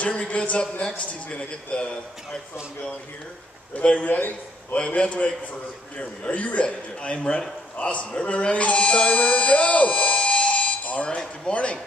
Jeremy Good's up next. He's going to get the microphone going here. Everybody ready? Well, we have to wait for Jeremy. Are you ready, Jeremy? I am ready. Awesome. Everybody ready with the timer? Go! All right, good morning.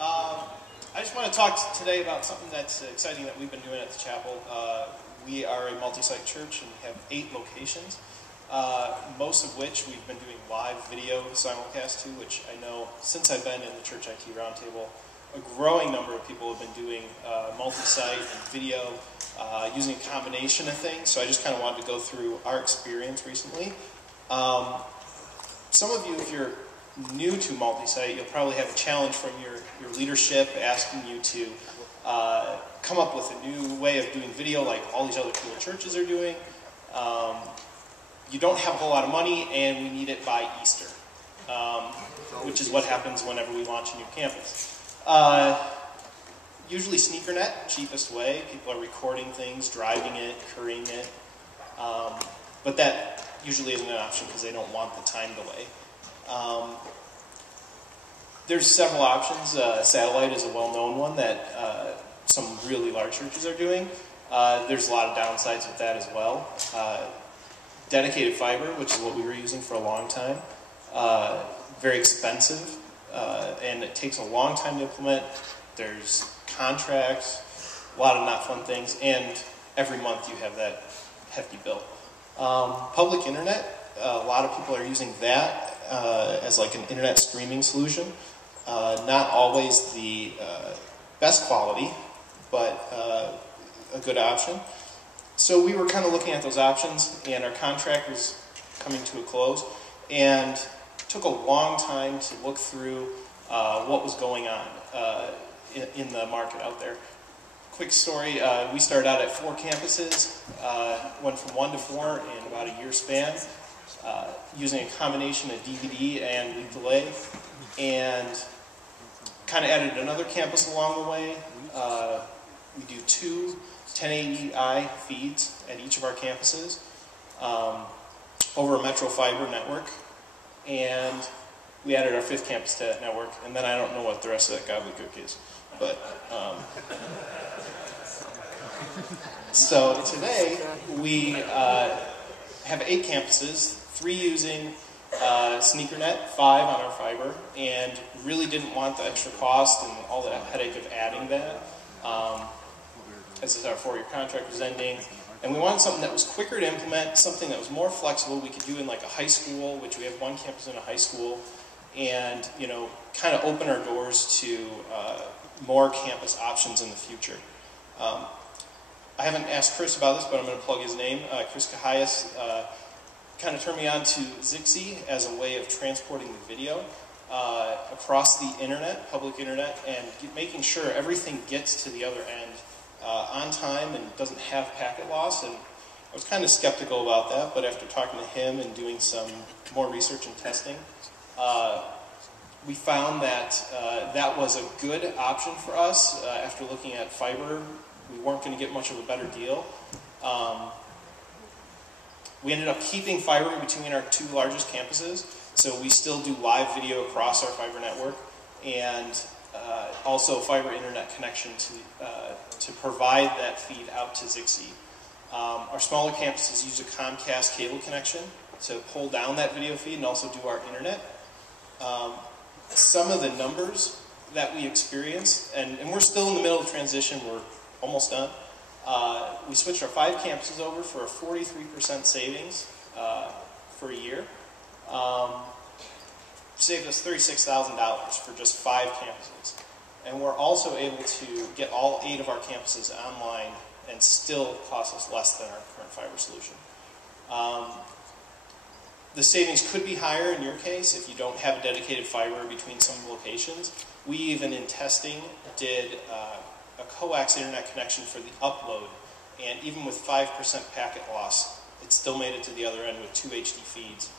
I just want to talk today about something that's exciting that we've been doing at the chapel. We are a multi-site church and we have 8 locations, most of which we've been doing live video simulcast to, which I know since I've been in the Church IT Roundtable, a growing number of people have been doing multi-site and video using a combination of things. So I just kind of wanted to go through our experience recently. Some of you, if you're new to multi-site, you'll probably have a challenge from your leadership asking you to come up with a new way of doing video like all these other cool churches are doing. You don't have a whole lot of money and we need it by Easter, which is what happens whenever we launch a new campus. Usually SneakerNet, cheapest way. People are recording things, driving it, currying it. But that usually isn't an option because they don't want the time delay. There's several options. Satellite is a well-known one that some really large churches are doing. There's a lot of downsides with that as well. Dedicated fiber, which is what we were using for a long time. Very expensive, and it takes a long time to implement. There's contracts, a lot of not fun things, and every month you have that hefty bill. Public internet, a lot of people are using that as like an internet streaming solution. Not always the best quality, but a good option. So we were kind of looking at those options, and our contract was coming to a close, and it took a long time to look through what was going on in the market out there. Quick story, we started out at 4 campuses, went from 1 to 4 in about a year span, using a combination of DVD and lead delay, and kind of added another campus along the way. We do 2 1080i feeds at each of our campuses over a Metro Fiber network, and we added our 5th campus to that network, and then I don't know what the rest of that gobbledygook is. But so today we have 8 campuses, 3 using SneakerNet, 5 on our fiber, and really didn't want the extra cost and all that headache of adding that. As our 4-year contract was ending, and we wanted something that was quicker to implement, something that was more flexible. We could do in like a high school, which we have 1 campus in a high school, and kind of open our doors to more campus options in the future. I haven't asked Chris about this, but I'm going to plug his name. Chris Cahias kind of turned me on to Zixi as a way of transporting the video across the internet, public internet, and making sure everything gets to the other end on time and doesn't have packet loss. And I was kind of skeptical about that, but after talking to him and doing some more research and testing, we found that that was a good option for us. After looking at fiber, we weren't going to get much of a better deal. We ended up keeping fiber between our 2 largest campuses, so we still do live video across our fiber network, and also fiber internet connection to provide that feed out to Zixi. Our smaller campuses use a Comcast cable connection to pull down that video feed and also do our internet. Some of the numbers that we experience, and we're still in the middle of transition, we're almost done. We switched our 5 campuses over for a 43% savings for a year. Saved us $36,000 for just 5 campuses. And we're also able to get all 8 of our campuses online and still cost us less than our current fiber solution. The savings could be higher in your case if you don't have a dedicated fiber between some locations. We even in testing did a coax internet connection for the upload, and even with 5% packet loss, it still made it to the other end with 2 HD feeds.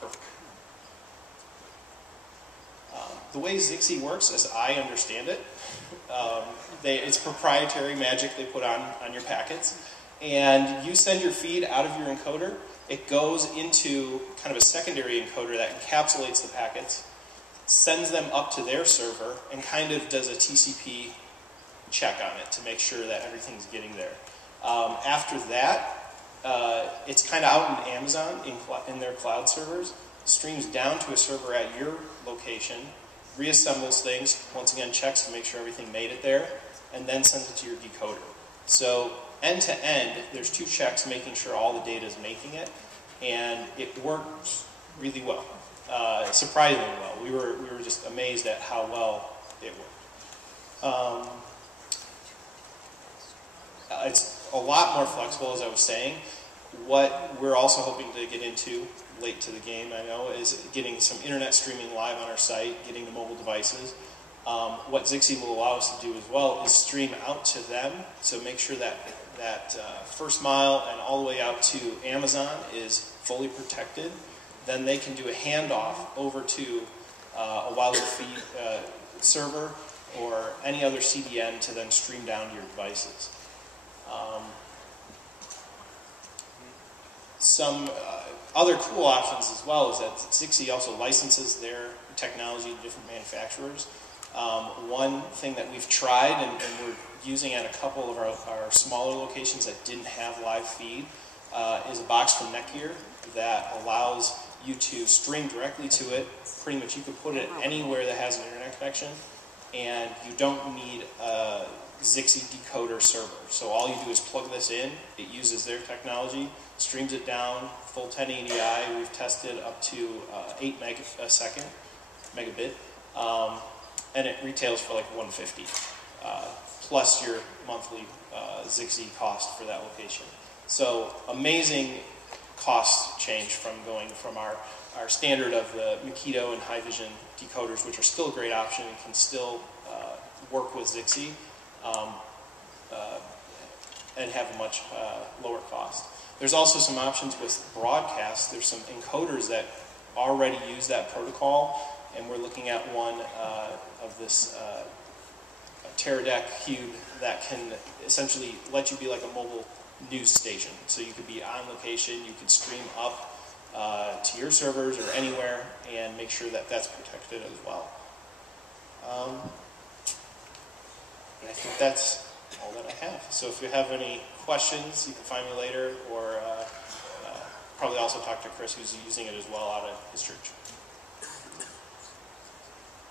Perfect. The way Zixi works, as I understand it, it's proprietary magic they put on your packets, and you send your feed out of your encoder. It goes into kind of a secondary encoder that encapsulates the packets, sends them up to their server, and kind of does a TCP check on it to make sure that everything's getting there. After that, it's kind of out in Amazon in their cloud servers, streams down to a server at your location, reassembles things, once again checks to make sure everything made it there, and then sends it to your decoder. So end to end, there's 2 checks making sure all the data is making it, and it works really well, surprisingly well. We were just amazed at how well it worked. It's a lot more flexible, as I was saying. What we're also hoping to get into, late to the game I know, is getting some internet streaming live on our site, getting the mobile devices. What Zixi will allow us to do as well is stream out to them, so make sure that first mile and all the way out to Amazon is fully protected. Then they can do a handoff over to a wireless feed server or any other CDN to then stream down to your devices. Some other cool options as well is that Zixi also licenses their technology to different manufacturers. One thing that we've tried and we're using at a couple of our smaller locations that didn't have live feed is a box from Netgear that allows you to stream directly to it. Pretty much you can put it anywhere that has an internet connection, and you don't need a Zixi decoder server. So all you do is plug this in, it uses their technology, streams it down, full 1080i. We've tested up to 8 megabit, and it retails for like $150, plus your monthly Zixi cost for that location. So amazing cost change from going from our standard of the Makito and High Vision decoders, which are still a great option and can still work with Zixi and have a much lower cost. There's also some options with broadcast. There's some encoders that already use that protocol, and we're looking at one of this Teradek cube that can essentially let you be like a mobile news station. So you could be on location, you could stream up to your servers or anywhere and make sure that that's protected as well. And I think that's all that I have. So if you have any questions, you can find me later, or probably also talk to Chris, who's using it as well out of his church.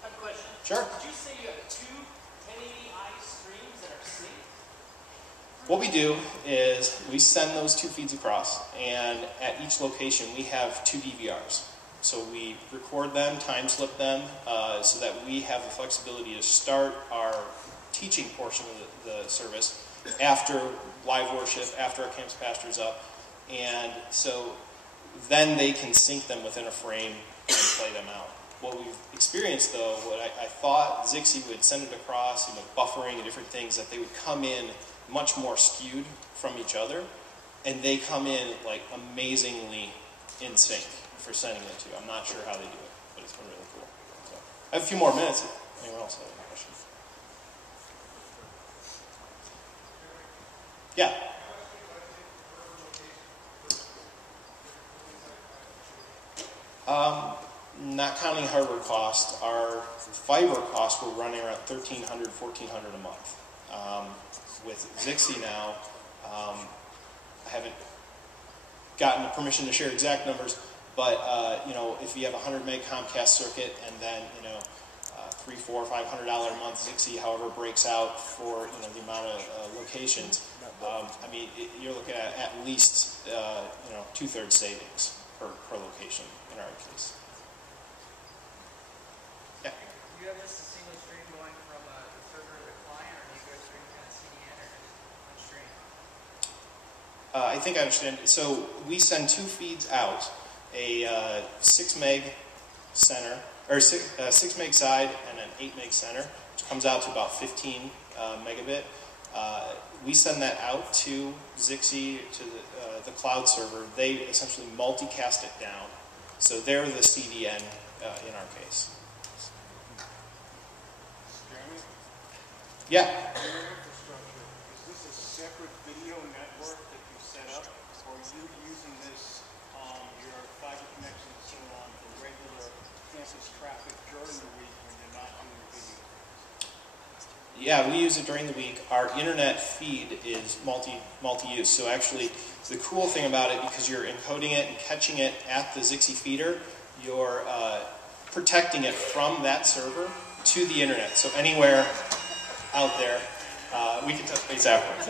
I have a question. Sure. Did you say you have 2 1080i streams that are synced? What we do is we send those 2 feeds across, and at each location we have 2 DVRs. So we record them, time slip them, so that we have the flexibility to start our teaching portion of the service after live worship, after our campus pastor's up, and so then they can sync them within a frame and play them out. What we've experienced though, what I thought Zixi would send it across, buffering and different things, that they would come in much more skewed from each other, and they come in like amazingly in sync for sending it to. I'm not sure how they do it, but it's been really cool. So I have a few more minutes if anyone else has any questions. Yeah. Not counting hardware cost, our fiber costs were running around $1,300, $1,400 a month. With Zixi now, I haven't gotten the permission to share exact numbers, but if you have a 100 meg Comcast circuit and then $300, $400, $500 a month Zixi, however it breaks out for the amount of locations, I mean you're looking at least 2/3 savings per location in our case. Yeah. Do you have this a single stream going from the server to the client, or do you go stream kind of CDN or just one stream? I think I understand. So we send 2 feeds out, a 6 meg center, or 6 meg side and an 8 meg center, which comes out to about 15 megabit. We send that out to Zixi, to the cloud server. They essentially multicast it down. So they're the CDN in our case. Jeremy? Yeah. Your infrastructure, is this a separate video network that you set up, or are you using this on your fiber connection and so on for regular campus traffic during the week when you're not doing video? Yeah, we use it during the week. Our internet feed is multi-use. So actually, the cool thing about it, because you're encoding it and catching it at the Zixi feeder, you're protecting it from that server to the internet. So anywhere out there, we can touch base afterwards.